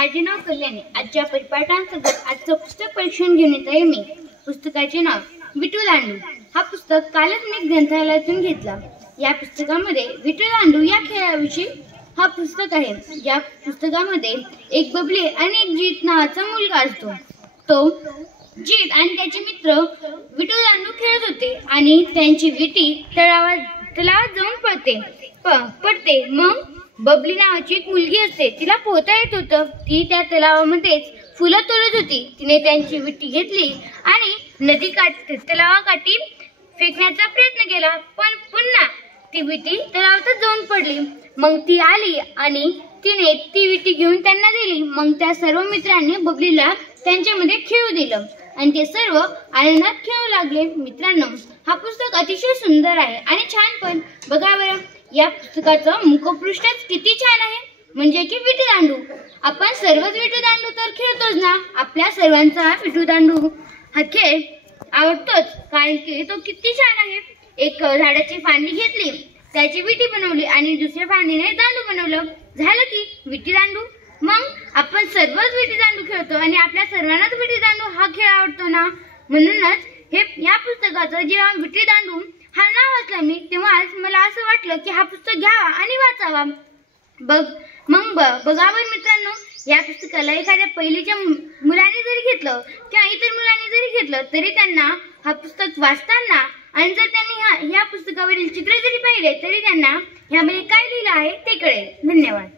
माझे नाव कल्याणी. आजच्या परिपाठांतर्गत आजचं पुस्तक परीक्षण घेऊन येत आहे मी. पुस्तकाचे नाव विठू दांडू. हा पुस्तक कालच मी ग्रंथालयातून घेतला. या पुस्तकामध्ये विठू दांडू या खेळाविषयी हा पुस्तक आहे. या पुस्तकामध्ये एक बबली आणि एक जीत नावाचा मुलगा असतो. तो जीत आणि त्याचे मित्र विठू दांडू खेळत होते आणि त्यांची विटी तलावात जाऊन पडते. मग बबली नावाची एक मुलगी असते. तिला पोहता येत होतं. ती त्या तलावामध्येच फुलं तोडत होती. तिने त्यांची विटी घेतली आणि तलावाकाठी फेकण्याचा प्रयत्न केला, पण पुन्हा ती विटी तलावातच जाऊन पडली. मग ती आली आणि तिने ती विटी घेऊन त्यांना दिली. मग त्या सर्व मित्रांनी बबलीला त्यांच्यामध्ये खेळू दिलं आणि ते सर्व आनंदात खेळू लागले. मित्रांनो, हा पुस्तक अतिशय सुंदर आहे आणि छान पण. बघा बरं, या पुस्तकाचं मुखपृष्ठच किती छान आहे, म्हणजे की विटी दांडू. आपण सर्वच विटी दांडू तर खेळतोच ना. आपल्या सर्वांचा विटी दांडू हा खेळ आवडतोच, कारण की तो किती छान आहे. एक झाडाची फांदी घेतली, त्याची विटी बनवली आणि दुसऱ्या फांदीने दांडू बनवलं, झालं की विटी दांडू. मग आपण सर्वच विटी दांडू खेळतो आणि आपल्या सर्वांनाच विटी दांडू हा खेळ आवडतो ना. म्हणूनच या पुस्तकाचं जेव्हा विटी दांडू हा नाव वाचलं मी, तेव्हाच मला असं वाटलं की हा पुस्तक घ्यावा आणि वाचावा. बघावं मित्रांनो, या पुस्तकाला एखाद्या पहिलीच्या मुलांनी जरी घेतलं किंवा इतर मुलांनी जरी घेतलं तरी त्यांना हा पुस्तक वाचताना आणि जर त्यांनी ह्या पुस्तकावरील चित्र जरी पाहिले तरी त्यांना ह्यामध्ये काय लिहिलं आहे ते कळेल. धन्यवाद.